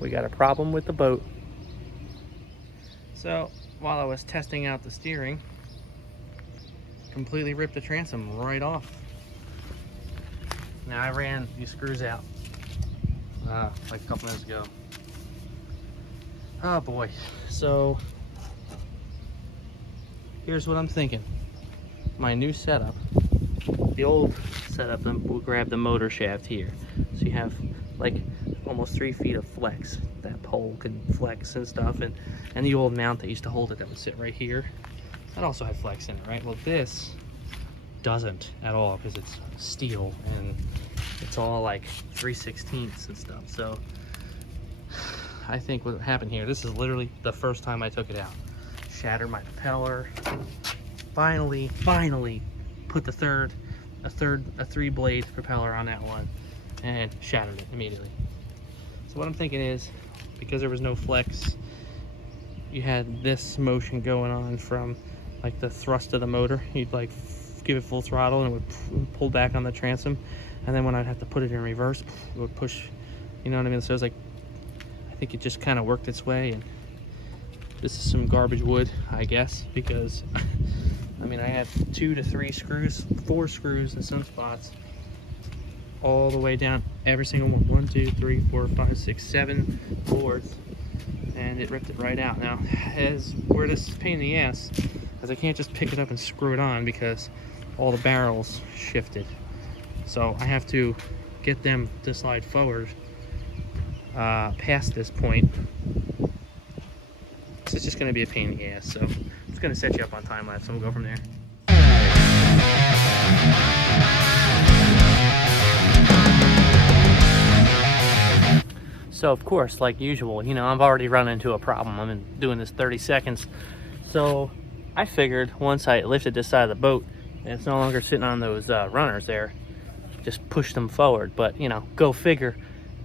We got a problem with the boat. So while I was testing out the steering, completely ripped the transom right off. Now I ran these screws out like a couple minutes ago. Oh boy. So here's what I'm thinking. My new setup, the old setup, we'll grab the motor shaft here. So you have like almost 3 feet of flex. That pole can flex and stuff, and the old mount that used to hold it that would sit right here, that also had flex in it, right? Well, this doesn't at all because it's steel and it's all like 3/16 and stuff. So I think what happened here, this is literally the first time I took it out. Shattered my propeller. Finally put a 3-blade propeller on that one and shattered it immediately. So what I'm thinking is, because there was no flex, you had this motion going on from like the thrust of the motor. You'd like give it full throttle and it would pull back on the transom, and then when I'd have to put it in reverse, it would push, you know what I mean? So it was like, I think it just kind of worked its way. And this is some garbage wood, I guess, because I mean, I had 2 to 3 screws, 4 screws in some spots, all the way down, every single one. 1, 2, 3, 4, 5, 6, 7 boards, and it ripped it right out. Now, where this is a pain in the ass, is I can't just pick it up and screw it on because all the barrels shifted. So I have to get them to slide forward past this point. So it's just going to be a pain in the ass. So I'm just going to set you up on time lapse and we'll go from there. So of course, like usual, you know, I've already run into a problem. I've been doing this 30 seconds. So I figured once I lifted this side of the boat and it's no longer sitting on those runners there, just push them forward. But, you know, go figure.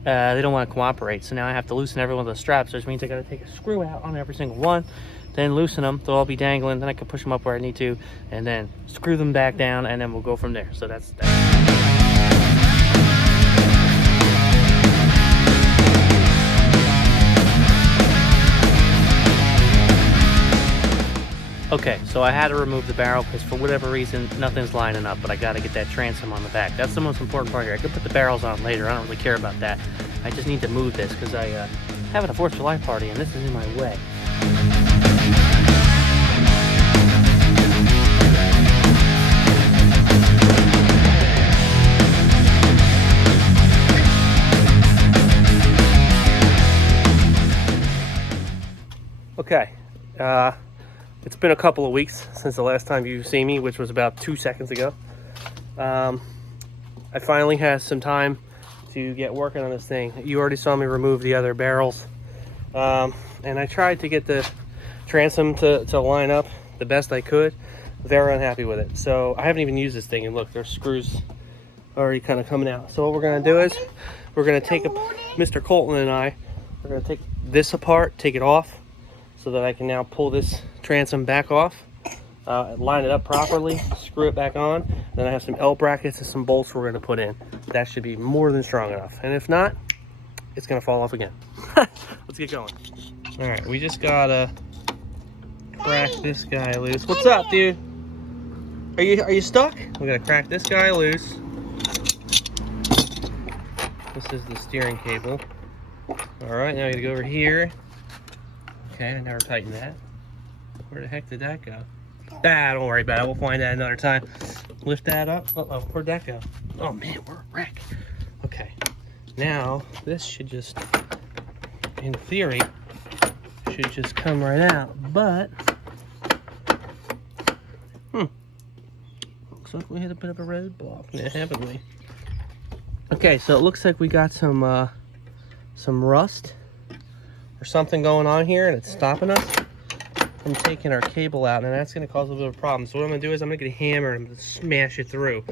They don't want to cooperate. So now I have to loosen every one of the straps, which means I got to take a screw out on every single one, then loosen them. They'll all be dangling. Then I can push them up where I need to, and then screw them back down, and then we'll go from there. So that's that. Okay, so I had to remove the barrel because for whatever reason, nothing's lining up, but I got to get that transom on the back. That's the most important part here. I could put the barrels on later. I don't really care about that. I just need to move this because I having a 4th of July party and this is in my way. Okay. It's been a couple of weeks since the last time you've seen me, which was about 2 seconds ago. I finally had some time to get working on this thing. You already saw me remove the other barrels. And I tried to get the transom to line up the best I could. They were unhappy with it. So I haven't even used this thing, and look, there's screws already kind of coming out. So what we're gonna do is, we're gonna take Mr. Colton and I, we're gonna take this apart, take it off, so that I can now pull this transom back off, line it up properly, screw it back on. Then I have some L brackets and some bolts we're gonna put in. That should be more than strong enough. And if not, it's gonna fall off again. Let's get going. All right, we just gotta crack this guy loose. What's up, dude? Are you stuck? We gotta crack this guy loose. This is the steering cable. All right, now I gotta go over here. Okay, I never tightened that. Where the heck did that go? Ah, don't worry about it. We'll find that another time. Lift that up. Uh-oh, where'd that go? Oh man, we're a wreck. Okay, now this should just, in theory, should just come right out. But, looks like we hit a bit of a roadblock now, haven't we? Okay, so it looks like we got some rust or something going on here, and it's stopping us from taking our cable out, and that's going to cause a little bit of a problem. So what I'm going to do is I'm going to get a hammer and I'm going to smash it through.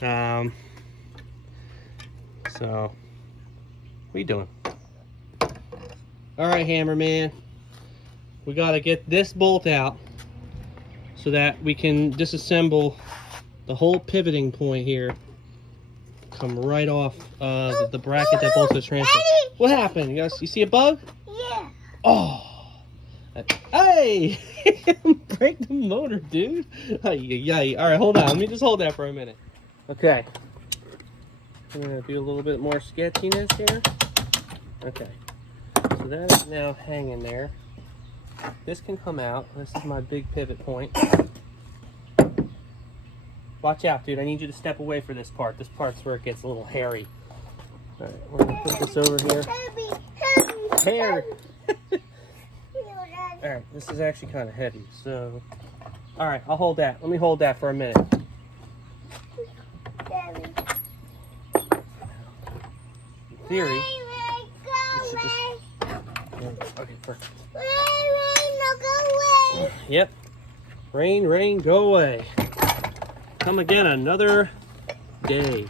So, what are you doing? All right, hammer man, we got to get this bolt out so that we can disassemble the whole pivoting point here. Come right off the bracket that bolts the transom. What happened? You see a bug? Yeah. Oh. Hey! Break the motor, dude. Ay. All right, hold on. Let me just hold that for a minute. Okay. I'm going to do a little bit more sketchiness here. Okay. So that is now hanging there. This can come out. This is my big pivot point. Watch out, dude. I need you to step away for this part. This part's where it gets a little hairy. All right, we're going to put this over here. Hairy. All right, this is actually kind of heavy, so... All right, I'll hold that. Let me hold that for a minute. In theory, you should just... Okay, perfect. Yep. Rain, go away. Come again another day.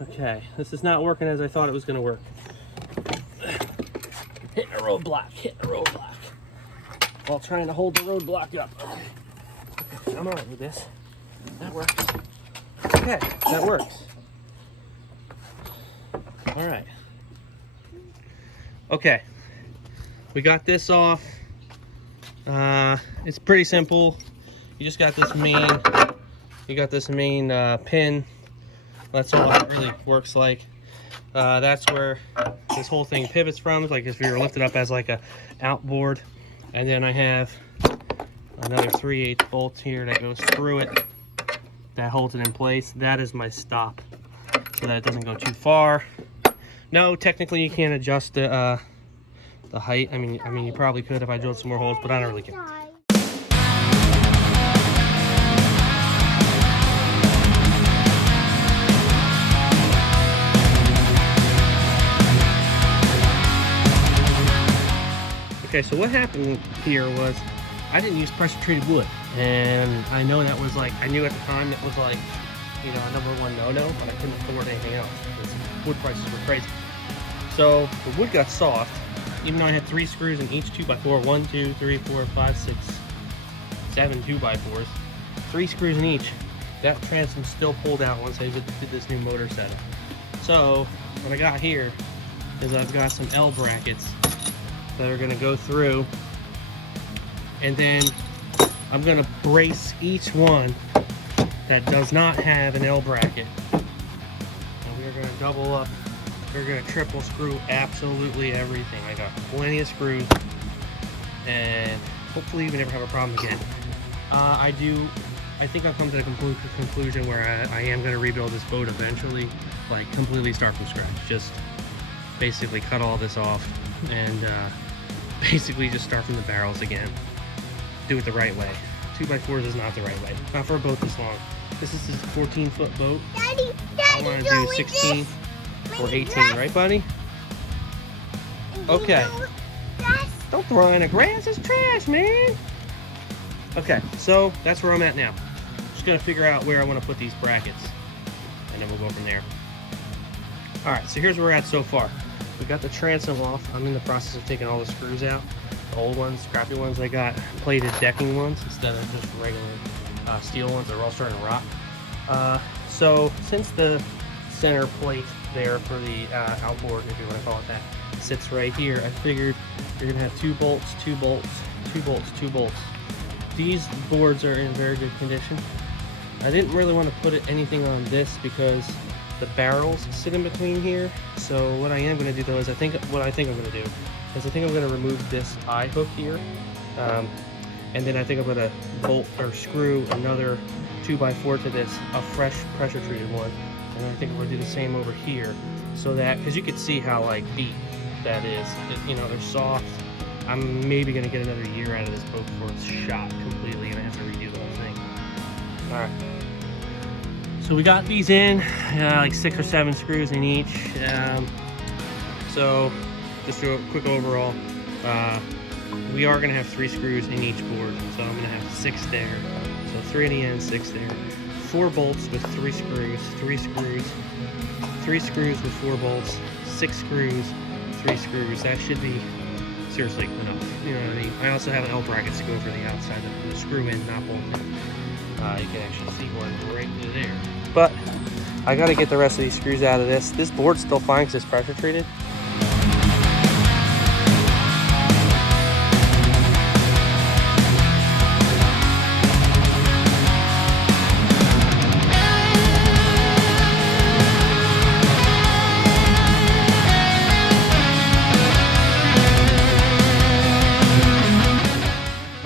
Okay, this is not working as I thought it was going to work. Hitting a roadblock. While trying to hold the roadblock up. Okay, I'm alright with this. That works. Okay, that works. Alright. Okay. We got this off. It's pretty simple. You just got this main pin. That's all it really works like. That's where this whole thing pivots from. It's like if you were lifted up as like a outboard. And then I have another 3/8 bolt here that goes through it. That holds it in place. That is my stop, so that it doesn't go too far. No, technically you can't adjust the height. I mean you probably could if I drilled some more holes, but I don't really care. Okay, so what happened here was I didn't use pressure treated wood, and I know that was like, I knew at the time it was like, you know, a #1 no-no, but I couldn't afford anything else because wood prices were crazy. So the wood got soft, even though I had 3 screws in each 2x4, 1, 2, 3, 4, 5, 6, 7 2x4s, 3 screws in each. That transom still pulled out once I did this new motor setup. So what I got here is I've got some L brackets that are going to go through, and then I'm going to brace each one that does not have an L bracket, and we're going to double up, we're going to triple screw absolutely everything. I got plenty of screws, and hopefully we never have a problem again. I think I've come to the conclusion where I am going to rebuild this boat eventually, like completely start from scratch, just basically cut all this off and basically just start from the barrels again. Do it the right way. 2x4s is not the right way. Not for a boat this long. This is a 14-foot boat. Daddy, I want to do 16 or 18, right, buddy? Okay. Don't throw in the grass. It's trash, man. Okay, so that's where I'm at now. Just gonna figure out where I want to put these brackets, and then we'll go from there. All right, so here's where we're at so far. We got the transom off. I'm in the process of taking all the screws out. The old ones, scrappy ones, I got plated decking ones instead of just regular steel ones that are all starting to rot. So since the center plate there for the outboard, if you want to call it that, sits right here, I figured you're gonna have 2 bolts, 2 bolts, 2 bolts, 2 bolts. These boards are in very good condition. I didn't really want to put anything on this because the barrels sit in between here. So what I am going to do though is I think I'm going to remove this eye hook here, and then I think I'm going to bolt or screw another 2x4 to this, a fresh pressure treated one, and then I think I'm going to do the same over here, so that, because you can see how like beat that is, you know, they're soft. I'm maybe going to get another year out of this boat before it's shot completely and I have to redo the whole thing. All right. So we got these in, like 6 or 7 screws in each. So just do a quick overall. We are going to have 3 screws in each board. So I'm going to have 6 there. So 3 at the end, 6 there. 4 bolts with 3 screws, 3 screws, 3 screws with 4 bolts, 6 screws, 3 screws. That should be seriously enough. You know what I mean? I also have an L brackets to go for the outside of the screw in, not bolt in. You can actually see one right there. But I got to get the rest of these screws out of this. This board's still fine because it's pressure treated.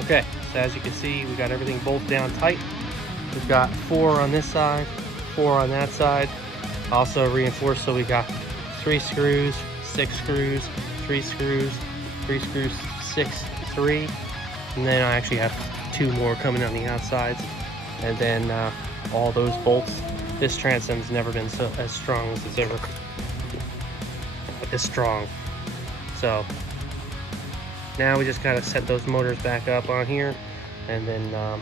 Okay, so as you can see, we got everything bolted down tight. We've got 4 on this side, 4 on that side. Also reinforced, so we got 3 screws, 6 screws, 3 screws, 3 screws, 6, 3. And then I actually have 2 more coming on the outsides. And then all those bolts. This transom's never been as strong as it's ever this strong. So now we just gotta set those motors back up on here, and then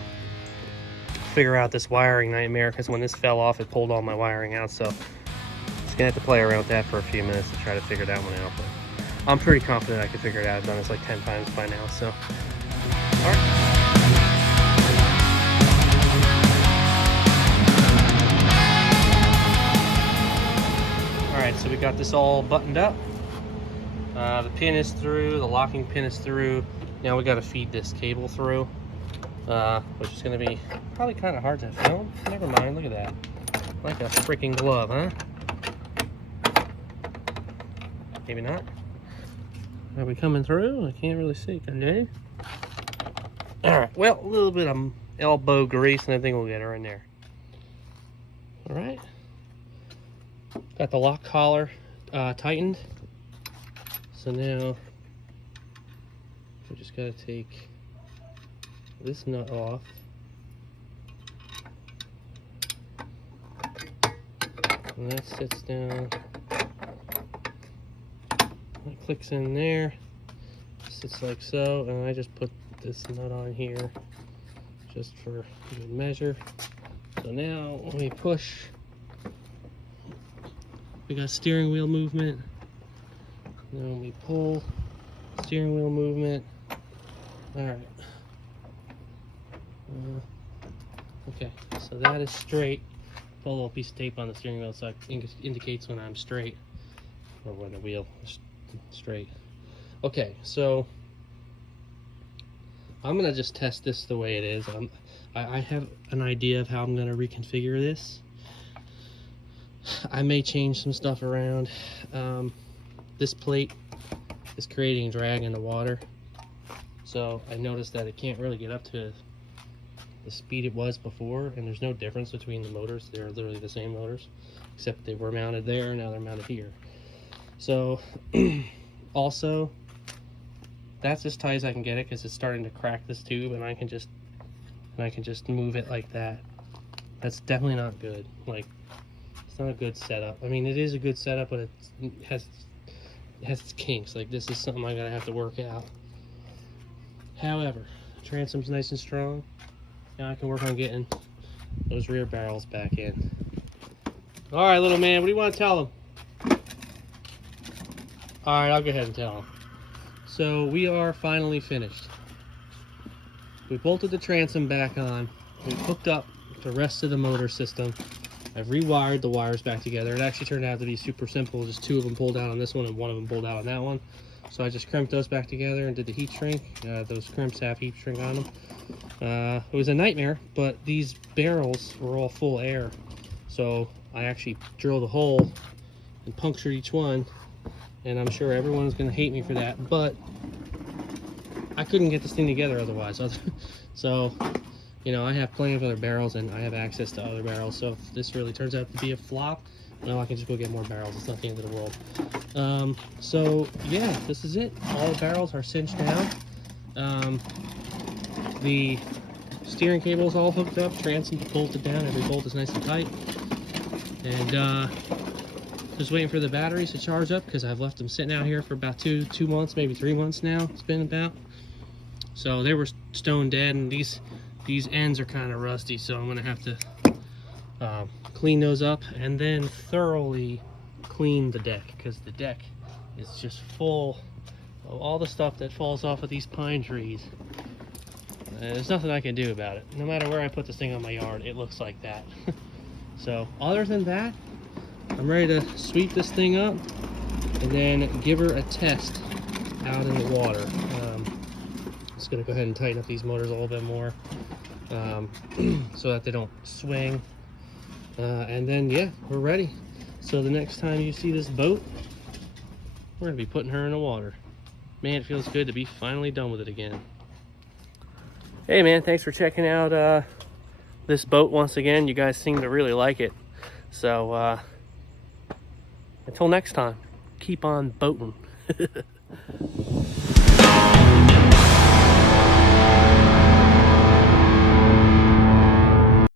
figure out this wiring nightmare, because when this fell off it pulled all my wiring out. So just gonna have to play around with that for a few minutes to try to figure that one out. But I'm pretty confident I can figure it out. I've done this like 10 times by now. So Alright, so we got this all buttoned up. The pin is through, the locking pin is through. Now we got to feed this cable through, which is going to be probably kind of hard to film. Never mind, look at that. Like a freaking glove, huh? Maybe not. Are we coming through? I can't really see. Can you? Alright, well, a little bit of elbow grease and I think we'll get her in there. Alright. Got the lock collar tightened. So now we just got to take this nut off. And that sits down. It clicks in there. Sits like so. And I just put this nut on here just for good measure. So now when we push, we got steering wheel movement. Now when we pull, steering wheel movement. Alright. Okay, so that is straight. Pull a little piece of tape on the steering wheel so it indicates when I'm straight, or when the wheel is straight. Okay, so I'm gonna just test this the way it is. I have an idea of how I'm gonna reconfigure this. I may change some stuff around. This plate is creating drag in the water, so I noticed that it can't really get up to the speed it was before, and there's no difference between the motors. They're literally the same motors, except they were mounted there, now they're mounted here. So also that's as tight as I can get it, because it's starting to crack this tube, and I can just move it like that. That's definitely not good. Like, it's not a good setup. I mean, it is a good setup, but it has its kinks. Like, this is something I gotta have to work out. However, the transom's nice and strong. Now I can work on getting those rear barrels back in. All right, little man, what do you want to tell them? All right, I'll go ahead and tell them. So we are finally finished. We bolted the transom back on. We hooked up the rest of the motor system. I've rewired the wires back together. It actually turned out to be super simple. Just 2 of them pulled out on this one and 1 of them pulled out on that one. So I just crimped those back together and did the heat shrink. Those crimps have heat shrink on them. It was a nightmare, but these barrels were all full air. So I actually drilled a hole and punctured each one. And I'm sure everyone's going to hate me for that, but I couldn't get this thing together otherwise. So, you know, I have plenty of other barrels and I have access to other barrels. So if this really turns out to be a flop, well, I can just go get more barrels. It's not the end of the world. So yeah, this is it. All the barrels are cinched down. The steering cable is all hooked up, transom bolted down. Every bolt is nice and tight. And just waiting for the batteries to charge up, because I've left them sitting out here for about two months, maybe 3 months now. It's been about. So they were stone dead, and these ends are kind of rusty, so I'm gonna have to clean those up and then thoroughly clean the deck, because the deck is just full So all the stuff that falls off of these pine trees, there's nothing I can do about it. No matter where I put this thing on my yard, it looks like that. So other than that, I'm ready to sweep this thing up and then give her a test out in the water. Just gonna go ahead and tighten up these motors a little bit more so that they don't swing. And then yeah, we're ready. So the next time you see this boat, we're gonna be putting her in the water. Man, it feels good to be finally done with it again. Hey man, thanks for checking out this boat once again. You guys seem to really like it. So until next time, keep on boating.